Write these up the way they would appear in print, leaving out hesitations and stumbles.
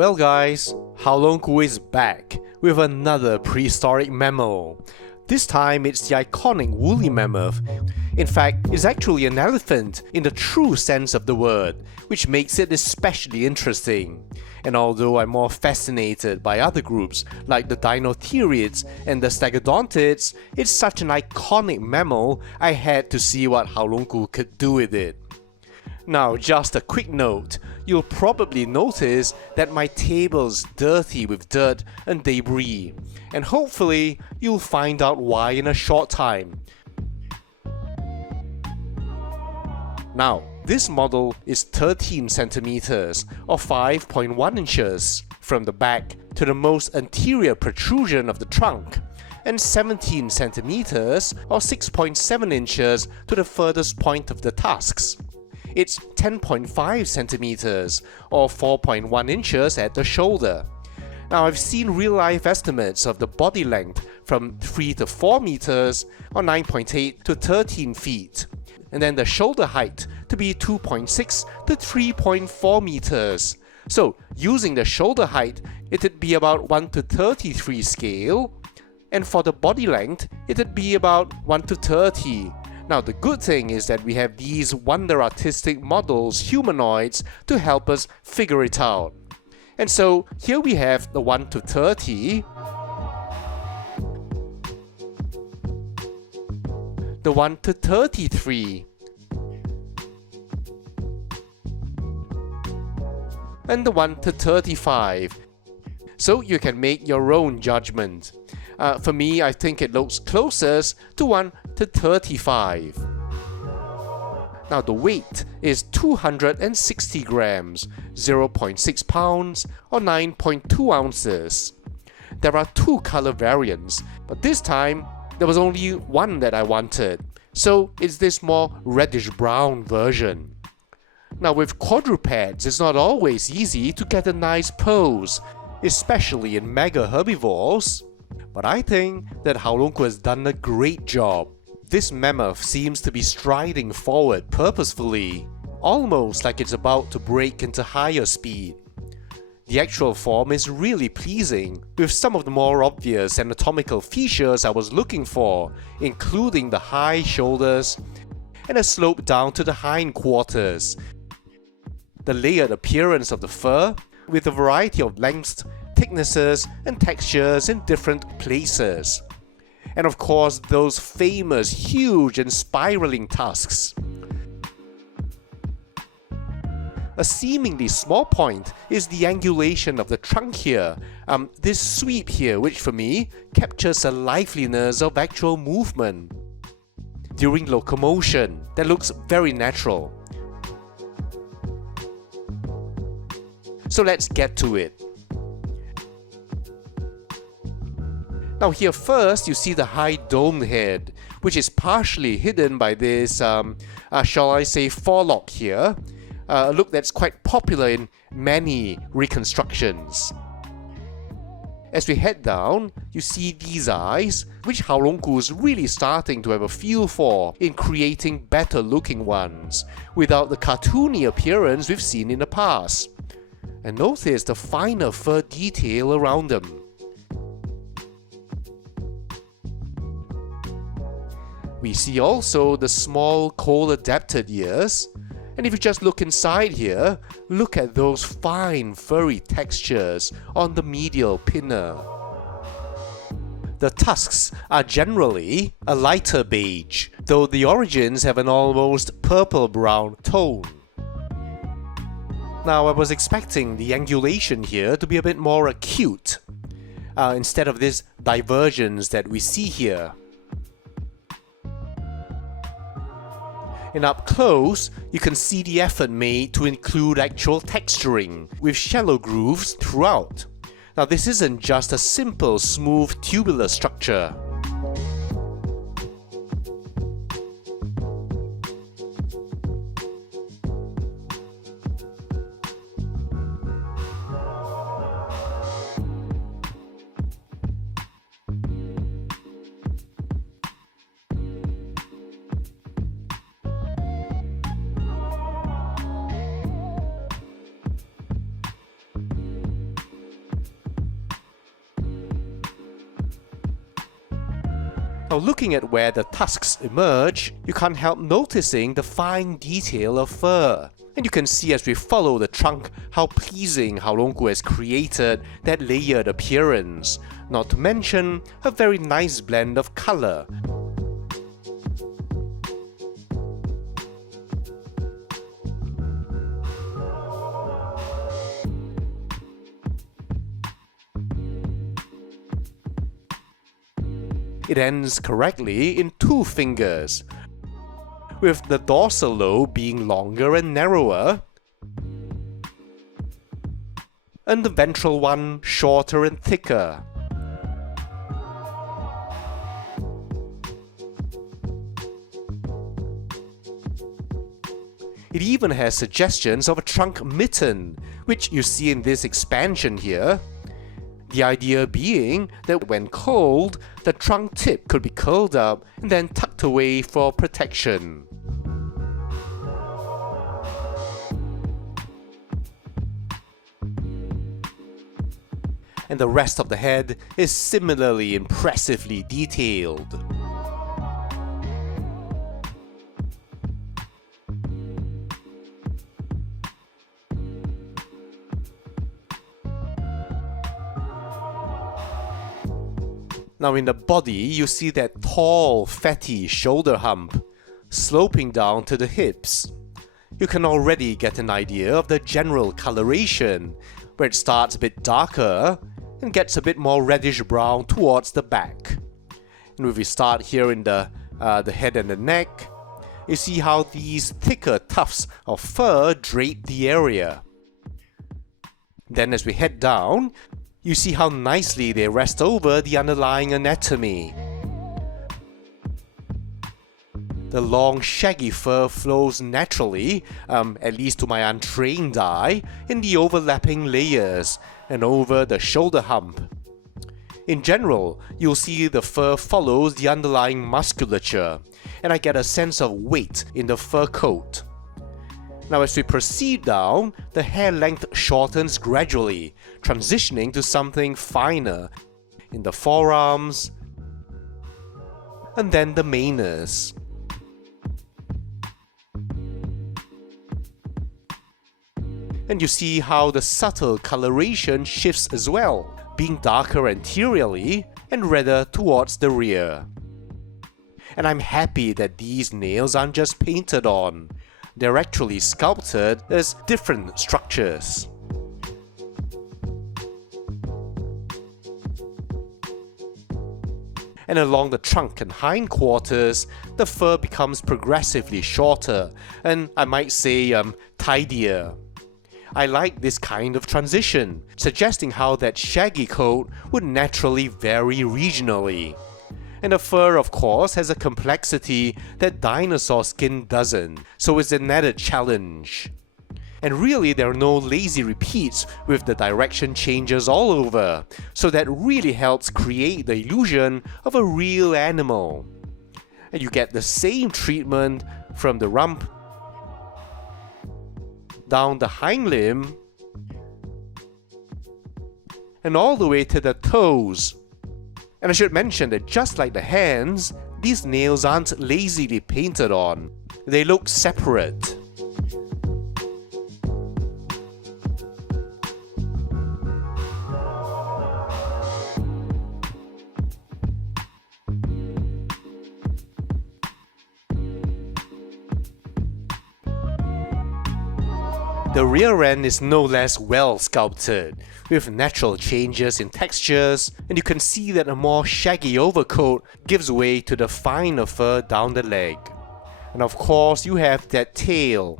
Well guys, Haolonggood is back with another prehistoric mammal. This time it's the iconic woolly mammoth. In fact, it's actually an elephant in the true sense of the word, which makes it especially interesting. And although I'm more fascinated by other groups like the Dinotheriids and the Stegodontids, it's such an iconic mammal, I had to see what Haolonggood could do with it. Now, just a quick note, you'll probably notice that my table's dirty with dirt and debris, and hopefully you'll find out why in a short time. Now, this model is 13 centimeters or 5.1 inches from the back to the most anterior protrusion of the trunk, and 17 centimeters or 6.7 inches to the furthest point of the tusks. It's 10.5 centimeters or 4.1 inches at the shoulder. Now, I've seen real-life estimates of the body length from 3 to 4 meters or 9.8 to 13 feet, and then the shoulder height to be 2.6 to 3.4 meters. So, using the shoulder height, it'd be about 1 to 33 scale, and for the body length, it'd be about 1 to 30. Now, the good thing is that we have these wonder artistic models, humanoids, to help us figure it out. And so here we have the 1 to 30, the 1 to 33, and the 1 to 35. So you can make your own judgment. For me, I think it looks closest to 1 to 35. Now the weight is 260 grams, 0.6 pounds or 9.2 ounces. There are two color variants, but this time there was only one that I wanted, so it's this more reddish brown version. Now with quadrupeds, it's not always easy to get a nice pose, especially in mega herbivores. But I think that Haolonggood has done a great job. This mammoth seems to be striding forward purposefully, almost like it's about to break into higher speed. The actual form is really pleasing, with some of the more obvious anatomical features I was looking for, including the high shoulders and a slope down to the hindquarters, the layered appearance of the fur, with a variety of lengths, thicknesses and textures in different places. And of course, those famous huge and spiraling tusks. A seemingly small point is the angulation of the trunk here, this sweep here, which for me captures a liveliness of actual movement during locomotion that looks very natural. So let's get to it. Now here first, you see the high domed head, which is partially hidden by this, shall I say, forelock here, a look that's quite popular in many reconstructions. As we head down, you see these eyes, which Haolonggood is really starting to have a feel for in creating better looking ones, without the cartoony appearance we've seen in the past. And notice the finer fur detail around them. We see also the small coal-adapted ears, and if you just look inside here, look at those fine furry textures on the medial pinna. The tusks are generally a lighter beige, though the origins have an almost purple-brown tone. Now I was expecting the angulation here to be a bit more acute, instead of this divergence that we see here. And up close, you can see the effort made to include actual texturing, with shallow grooves throughout. Now this isn't just a simple smooth tubular structure. Now looking at where the tusks emerge, you can't help noticing the fine detail of fur. And you can see as we follow the trunk how pleasing Haolonggood has created that layered appearance, not to mention a very nice blend of colour. It ends correctly in 2 fingers, with the dorsal lobe being longer and narrower, and the ventral one shorter and thicker. It even has suggestions of a trunk mitten, which you see in this expansion here. The idea being that when cold, the trunk tip could be curled up and then tucked away for protection. And the rest of the head is similarly impressively detailed. Now in the body, you see that tall, fatty shoulder hump, sloping down to the hips. You can already get an idea of the general coloration, where it starts a bit darker and gets a bit more reddish-brown towards the back. And if we start here in the head and the neck, you see how these thicker tufts of fur drape the area. Then as we head down, you see how nicely they rest over the underlying anatomy. The long shaggy fur flows naturally, at least to my untrained eye, in the overlapping layers and over the shoulder hump. In general, you'll see the fur follows the underlying musculature, and I get a sense of weight in the fur coat. Now as we proceed down, the hair length shortens gradually, transitioning to something finer in the forearms, and then the manus. And you see how the subtle coloration shifts as well, being darker anteriorly and redder towards the rear. And I'm happy that these nails aren't just painted on. They're actually sculpted as different structures. And along the trunk and hindquarters, the fur becomes progressively shorter and, I might say, tidier. I like this kind of transition, suggesting how that shaggy coat would naturally vary regionally. And the fur, of course, has a complexity that dinosaur skin doesn't, so it's an added challenge. And really, there are no lazy repeats with the direction changes all over, so that really helps create the illusion of a real animal. And you get the same treatment from the rump down the hind limb and all the way to the toes. And I should mention that just like the hands, these nails aren't lazily painted on. They look separate. The rear end is no less well sculpted, with natural changes in textures, and you can see that a more shaggy overcoat gives way to the finer fur down the leg. And of course, you have that tail.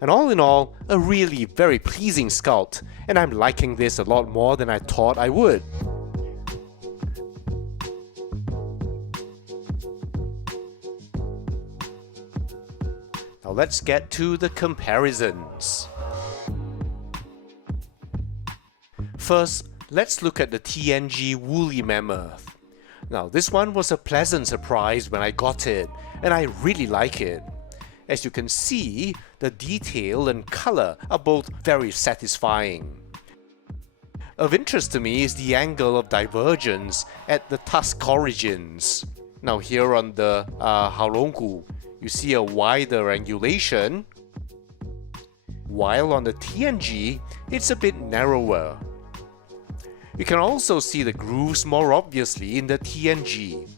And all in all, a really very pleasing sculpt, and I'm liking this a lot more than I thought I would. Now let's get to the comparisons. First, let's look at the TNG Woolly Mammoth. Now this one was a pleasant surprise when I got it, and I really like it. As you can see, the detail and color are both very satisfying. Of interest to me is the angle of divergence at the tusk origins. Now here on the Haolonggood, you see a wider angulation, while on the TNG, it's a bit narrower. You can also see the grooves more obviously in the TNG.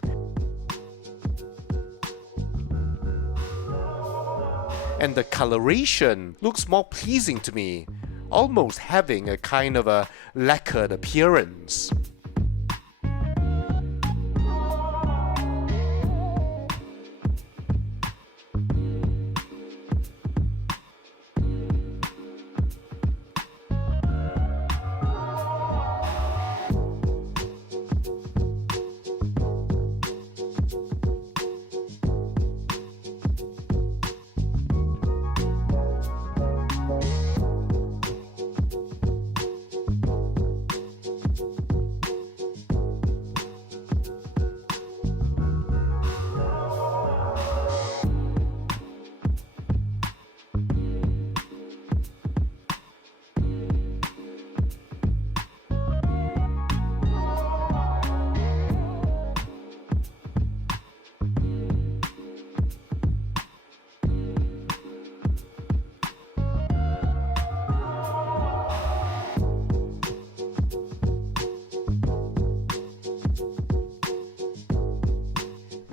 And the coloration looks more pleasing to me, almost having a kind of a lacquered appearance.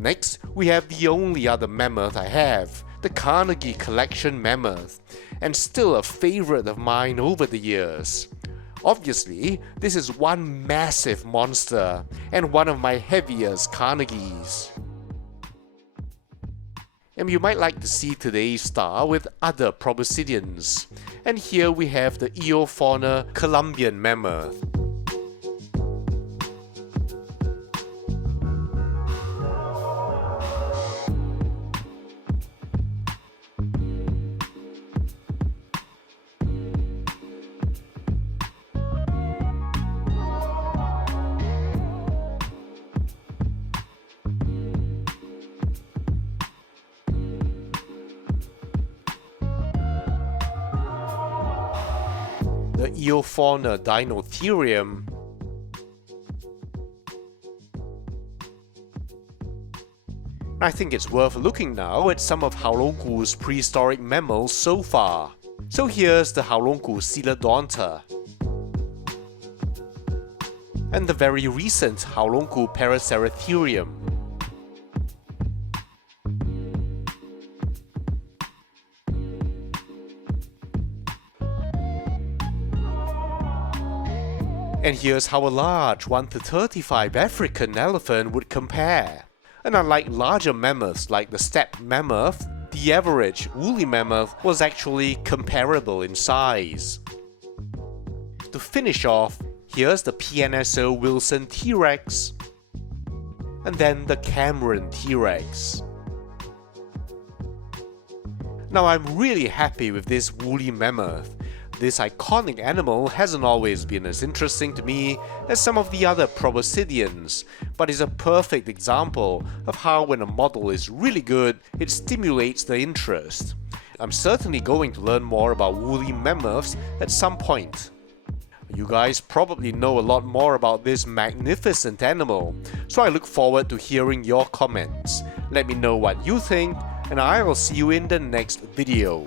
Next, we have the only other mammoth I have, the Carnegie Collection Mammoth, and still a favorite of mine over the years. Obviously, this is one massive monster, and one of my heaviest Carnegies. And you might like to see today's star with other proboscideans. And here we have the Eofauna Columbian Mammoth. The Eofauna Dinotherium. I think it's worth looking now at some of Haolonggood's prehistoric mammals so far. So here's the Haolonggood Coelodonta, and the very recent Haolonggood Paraceratherium. And here's how a large 1:35 African elephant would compare. And unlike larger mammoths like the steppe mammoth, the average woolly mammoth was actually comparable in size. To finish off, here's the PNSO Wilson T-Rex, and then the Cameron T-Rex. Now I'm really happy with this woolly mammoth. This iconic animal hasn't always been as interesting to me as some of the other proboscideans, but is a perfect example of how when a model is really good, it stimulates the interest. I'm certainly going to learn more about woolly mammoths at some point. You guys probably know a lot more about this magnificent animal, so I look forward to hearing your comments. Let me know what you think, and I will see you in the next video.